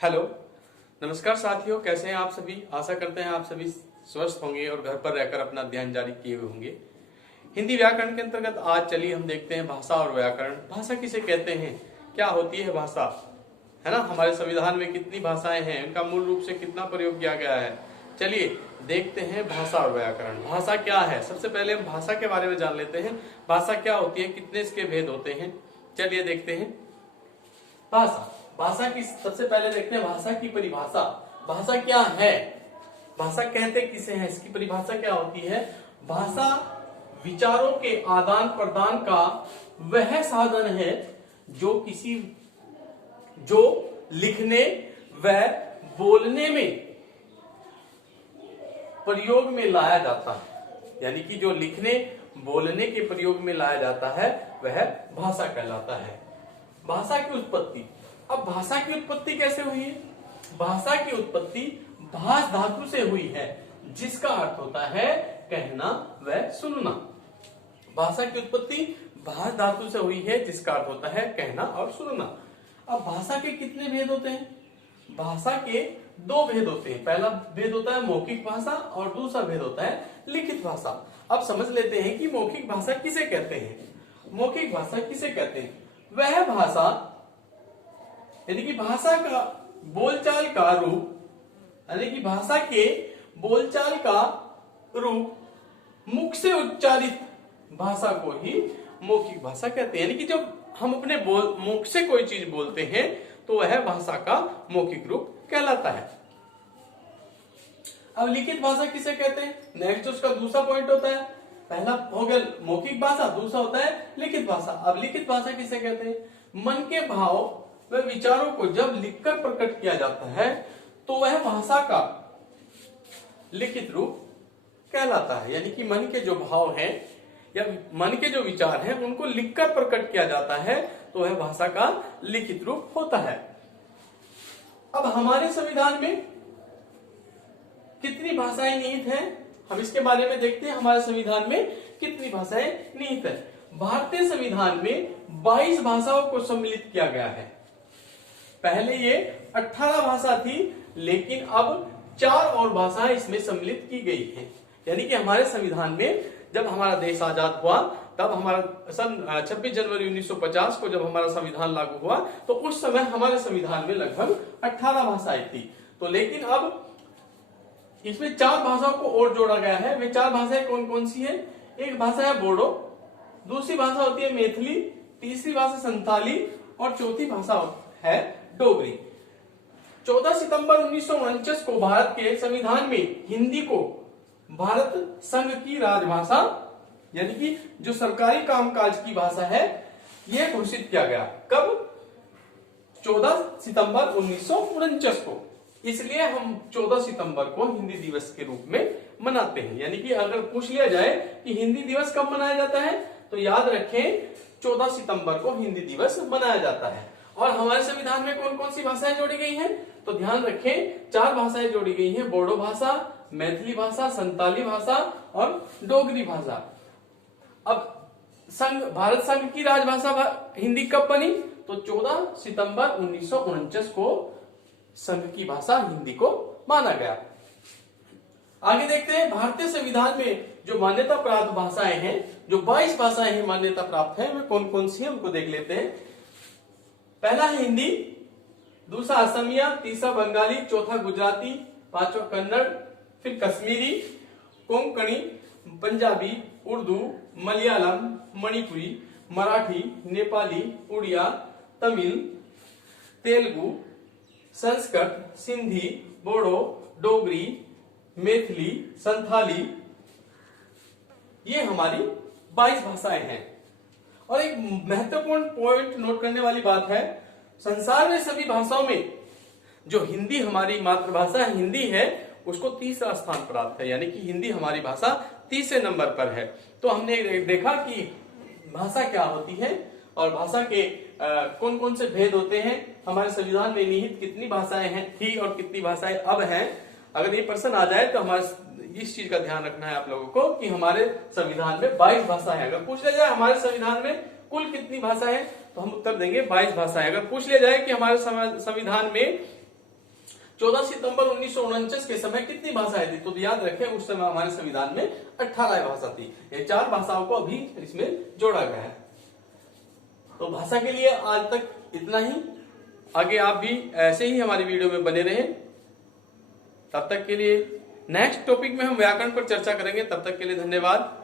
Hello, नमस्कार साथियों, कैसे हैं आप सभी। आशा करते हैं आप सभी स्वस्थ होंगे और घर पर रहकर अपना अध्ययन जारी किए हुए होंगे। हिंदी व्याकरण के अंतर्गत आज चलिए हम देखते हैं भाषा और व्याकरण। भाषा किसे कहते हैं, क्या होती है भाषा, है ना। हमारे संविधान में कितनी भाषाएं हैं, उनका मूल रूप से कितना प्रयोग किया गया है। चलिए देखते हैं भाषा और व्याकरण। भाषा क्या है, सबसे पहले हम भाषा के बारे में जान लेते हैं। भाषा क्या होती है, कितने इसके भेद होते हैं, चलिए देखते हैं। भाषा की सबसे पहले देखते हैं भाषा की परिभाषा। भाषा क्या है, भाषा कहते किसे हैं, इसकी परिभाषा क्या होती है। भाषा विचारों के आदान प्रदान का वह साधन है जो लिखने व बोलने में प्रयोग में लाया जाता है। यानी कि जो लिखने बोलने के प्रयोग में लाया जाता है वह भाषा कहलाता है। भाषा की उत्पत्ति। अब भाषा की उत्पत्ति कैसे हुई है। भाषा की उत्पत्ति भाष धातु से हुई है, जिसका अर्थ होता है कहना व सुनना। भाषा की उत्पत्ति भाष धातु से हुई है, जिसका अर्थ होता है कहना और सुनना। अब भाषा के कितने भेद होते हैं। भाषा के दो भेद होते हैं। पहला भेद होता है मौखिक भाषा और दूसरा भेद होता है लिखित भाषा। अब समझ लेते हैं कि मौखिक भाषा किसे कहते हैं। मौखिक भाषा किसे कहते हैं, वह भाषा यानी कि भाषा का बोलचाल का रूप, यानी कि भाषा के बोलचाल का रूप मुख से उच्चारित भाषा को ही मौखिक भाषा कहते हैं। यानी कि जब हम अपने मुख से कोई चीज बोलते हैं तो वह भाषा का मौखिक रूप कहलाता है। अब लिखित भाषा किसे कहते हैं, नेक्स्ट उसका दूसरा पॉइंट होता है। पहला हो गया मौखिक भाषा, दूसरा होता है लिखित भाषा। अब लिखित भाषा किसे कहते हैं, मन के भाव व विचारों को जब लिखकर प्रकट किया जाता है तो वह भाषा का लिखित रूप कहलाता है। यानी कि मन के जो भाव हैं या मन के जो विचार हैं उनको लिखकर प्रकट किया जाता है तो वह भाषा का लिखित रूप होता है। अब हमारे संविधान में कितनी भाषाएं निहित हैं, हम इसके बारे में देखते हैं। हमारे संविधान में कितनी भाषाएं निहित है। भारतीय संविधान में 22 भाषाओं को सम्मिलित किया गया है। पहले ये 18 भाषा थी, लेकिन अब 4 और भाषाएं इसमें सम्मिलित की गई हैं। यानी कि हमारे संविधान में जब हमारा देश आजाद हुआ तब हमारा सन 26 जनवरी 1950 को जब हमारा संविधान लागू हुआ तो उस समय हमारे संविधान में लगभग 18 भाषाएं थी। तो लेकिन अब इसमें 4 भाषाओं को और जोड़ा गया है। वे 4 भाषाएं कौन कौन सी है। एक भाषा है बोडो, दूसरी भाषा होती है मैथिली, तीसरी भाषा संथाली और चौथी भाषा है डोगरी। 14 सितंबर 1949 को भारत के संविधान में हिंदी को भारत संघ की राजभाषा यानी कि जो सरकारी कामकाज की भाषा है यह घोषित किया गया। कब, 14 सितंबर 1949 को। इसलिए हम 14 सितंबर को हिंदी दिवस के रूप में मनाते हैं। यानी कि अगर पूछ लिया जाए कि हिंदी दिवस कब मनाया जाता है तो याद रखें 14 सितंबर को हिंदी दिवस मनाया जाता है। और हमारे संविधान में कौन कौन सी भाषाएं जोड़ी गई हैं तो ध्यान रखें 4 भाषाएं जोड़ी गई हैं, बोडो भाषा, मैथिली भाषा, संताली भाषा और डोगरी भाषा। अब भारत संघ की राजभाषा हिंदी कब बनी तो 14 सितंबर 1949 को संघ की भाषा हिंदी को माना गया। आगे देखते हैं भारतीय संविधान में जो मान्यता प्राप्त भाषाएं हैं, जो 22 भाषाएं हैं मान्यता प्राप्त है, वे कौन कौन सी हैं उनको देख लेते हैं। पहला है हिंदी, दूसरा असमिया, तीसरा बंगाली, चौथा गुजराती, पांचवा कन्नड़, फिर कश्मीरी, कोंकणी, पंजाबी, उर्दू, मलयालम, मणिपुरी, मराठी, नेपाली, उड़िया, तमिल, तेलुगु, संस्कृत, सिंधी, बोडो, डोगरी, मैथिली, संथाली, ये हमारी 22 भाषाएं हैं। और एक महत्वपूर्ण पॉइंट नोट करने वाली बात है, संसार में सभी भाषाओं में जो हिंदी हमारी मातृभाषा हिंदी है उसको 3रा स्थान प्राप्त है। यानी कि हिंदी हमारी भाषा 3रे नंबर पर है। तो हमने देखा कि भाषा क्या होती है और भाषा के कौन कौन से भेद होते हैं। हमारे संविधान में निहित कितनी भाषाएं हैं थी और कितनी भाषाएं अब हैं। अगर ये प्रश्न आ जाए तो हमारे इस चीज का ध्यान रखना है आप लोगों को कि हमारे संविधान में 22 भाषाएं हैं। अगर पूछ लिया जाए हमारे संविधान में कुल कितनी भाषाएं हैं तो हम उत्तर देंगे 22 भाषाएं। अगर पूछ लिया जाए कि हमारे संविधान में 14 सितंबर 1949 के समय कितनी भाषाएं थी? तो याद रखें उस समय हमारे संविधान में 18 भाषा थी। ये 4 भाषाओं को अभी इसमें जोड़ा गया है। तो भाषा के लिए आज तक इतना ही। आगे आप भी ऐसे ही हमारी वीडियो में बने रहें। तब तक के लिए नेक्स्ट टॉपिक में हम व्याकरण पर चर्चा करेंगे। तब तक के लिए धन्यवाद।